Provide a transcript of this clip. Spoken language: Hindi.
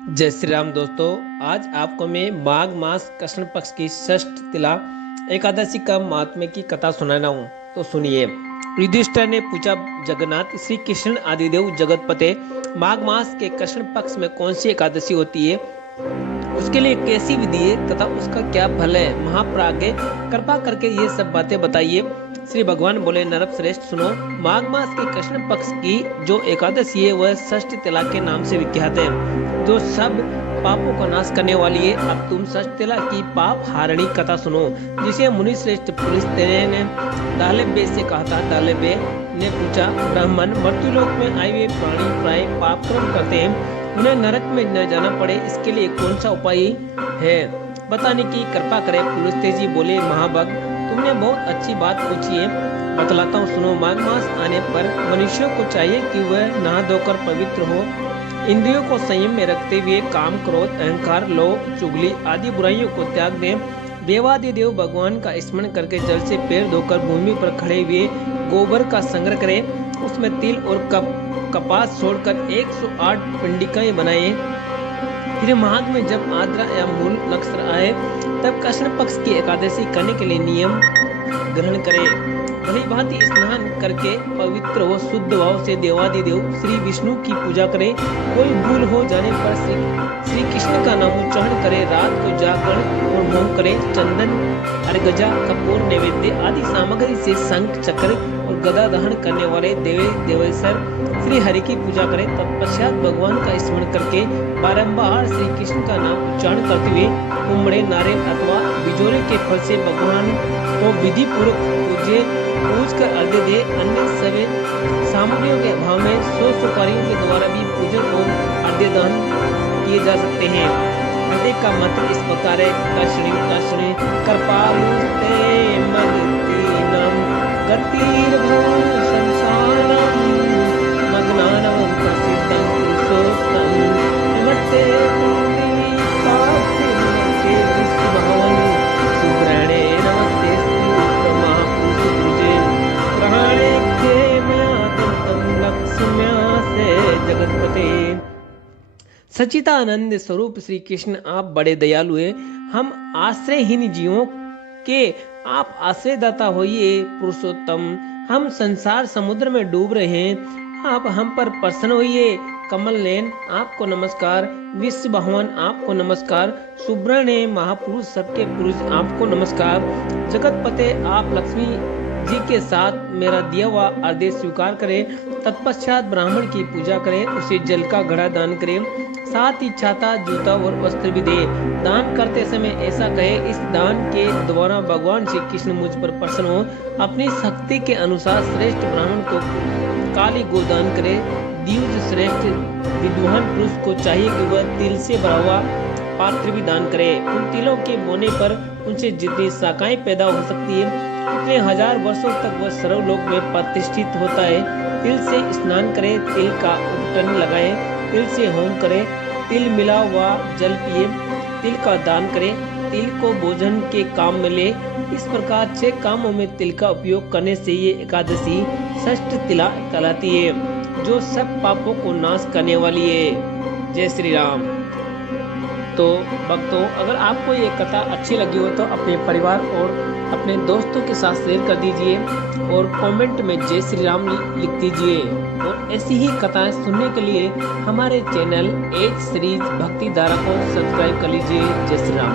जय श्री राम दोस्तों। आज आपको मैं माघ मास कृष्ण पक्ष की षष्ठ तिला एकादशी का महात्म्य की कथा सुनाना हूँ। तो सुनिए। युधिष्ठिर ने पूछा, जगन्नाथ श्री कृष्ण आदिदेव जगतपते, माघ मास के कृष्ण पक्ष में कौन सी एकादशी होती है, उसके लिए कैसी विधि है तथा उसका क्या फल है? महाप्राज्ञ, कृपा करके ये सब बातें बताइए। श्री भगवान बोले, नरप श्रेष्ठ सुनो। माघ मास के कृष्ण पक्ष की जो एकादशी है वह षष्ठ तिला के नाम से विख्यात है, जो सब पापों का नाश करने वाली है। अब तुम षष्ठ तिला की पाप हारणी कथा सुनो, जिसे मुनि श्रेष्ठ पुलिस्त्य ने दाहलेबे से कहा था। दाहलेबे ने पूछा, ब्राह्मण मृत्युलोक में आए हुए प्राणी प्राय पाप कर्म करते हैं, उन्हें नरक में न जाना पड़े, इसके लिए कौन सा उपाय है, बताने की कृपा करे। पुलस्त्य जी बोले, महाभग, तुमने बहुत अच्छी बात पूछी है, बतलाता हूँ, सुनो। माघ मास आने पर मनुष्यों को चाहिए कि वह नहा धोकर पवित्र हो, इंद्रियों को संयम में रखते हुए काम, क्रोध, अहंकार, लोभ, चुगली आदि बुराइयों को त्याग दें। देवादिदेव भगवान का स्मरण करके जल से पैर धोकर भूमि पर खड़े हुए गोबर का संग्रह करें, उसमें तिल और कपास छोड़कर 108 पिंडिकाएं बनाएं। फिर माघ में जब आद्रा या मूल नक्षत्र आए तब कृष्ण पक्ष की एकादशी करने के लिए नियम ग्रहण करें। भली भांति स्नान करके पवित्र हो शुद्ध भाव से देवादिदेव श्री विष्णु की पूजा करें। कोई भूल हो जाने पर श्री कृष्ण का नाम उच्चारण करे। रात को जागरण और होम करे। चंदन, अर्गजा, कपूर, नैवेद्य आदि सामग्री से शंख, चक्र और गदा दहन करने वाले देवेश्वर श्री हरि की पूजा करें। तत्पश्चात भगवान का स्मरण करके बारंबार श्री कृष्ण का नाम उच्चारण करते हुए उमड़े, नारियल अथवा बिजोरे के फल से भगवान को विधि पूर्वक पूज कर अर्घ्य दे। अन्य सभी सामग्रियों के अभाव में 100 सुपारियों के द्वारा भी पूजन और अर्घ्य दान किए जा सकते हैं। अर्घ्य का मंत्र इस प्रकार है, कृष्ण कृष्ण कृपालुस्ते मगतीनां गतिर्भूत संसारं मग्नानां प्रसिद्धं पुरुषोत्तमं नमस्ते पार्थिवके विश्वभवन सुब्रह्मण्ये नमस्ते जगतपते। सच्चिदानंद स्वरूप श्री कृष्ण, आप बड़े दयालु हैं। हम आश्रयहीन जीवों के आप आश्रयदाता होइए। पुरुषोत्तम, हम संसार समुद्र में डूब रहे हैं, आप हम पर प्रसन्न होइए। कमल नयन, आपको नमस्कार। विश्व भगवान, आपको नमस्कार। सुब्रह्मण्य महापुरुष, सबके पुरुष, आपको नमस्कार। जगतपते, आप लक्ष्मी जी के साथ मेरा दिया हुआ आदेश स्वीकार करें। तत्पश्चात ब्राह्मण की पूजा करें, उसे जल का घड़ा दान करें, साथ ही छाता, जूता और वस्त्र भी दे। दान करते समय ऐसा कहे, इस दान के द्वारा भगवान श्री कृष्ण मुझ पर प्रसन्न हो। अपनी शक्ति के अनुसार श्रेष्ठ ब्राह्मण को काली गोदान करे। द्विज श्रेष्ठ विद्वान पुरुष को चाहिए कि वह तिल से भरा हुआ पात्र भी दान करे। उन तिलों के बोने पर उनसे जितनी शाखाएं पैदा हो सकती है उतने 1000 वर्षों तक वह सर्वलोक में प्रतिष्ठित होता है। तिल से स्नान करें, तिल का उपटन लगाएं, तिल से होम करें, तिल मिला हुआ जल पिए, तिल का दान करें, तिल को भोजन के काम में ले। इस प्रकार 6 कामों में तिल का उपयोग करने से ये एकादशी षष्ठ तिला कहलाती है, जो सब पापों को नाश करने वाली है। जय श्री राम। तो भक्तों, अगर आपको ये कथा अच्छी लगी हो तो अपने परिवार और अपने दोस्तों के साथ शेयर कर दीजिए और कमेंट में जय श्री राम लिख दीजिए। और ऐसी ही कथाएं सुनने के लिए हमारे चैनल एज सीरीज भक्ति धारा को सब्सक्राइब कर लीजिए। जय श्री राम।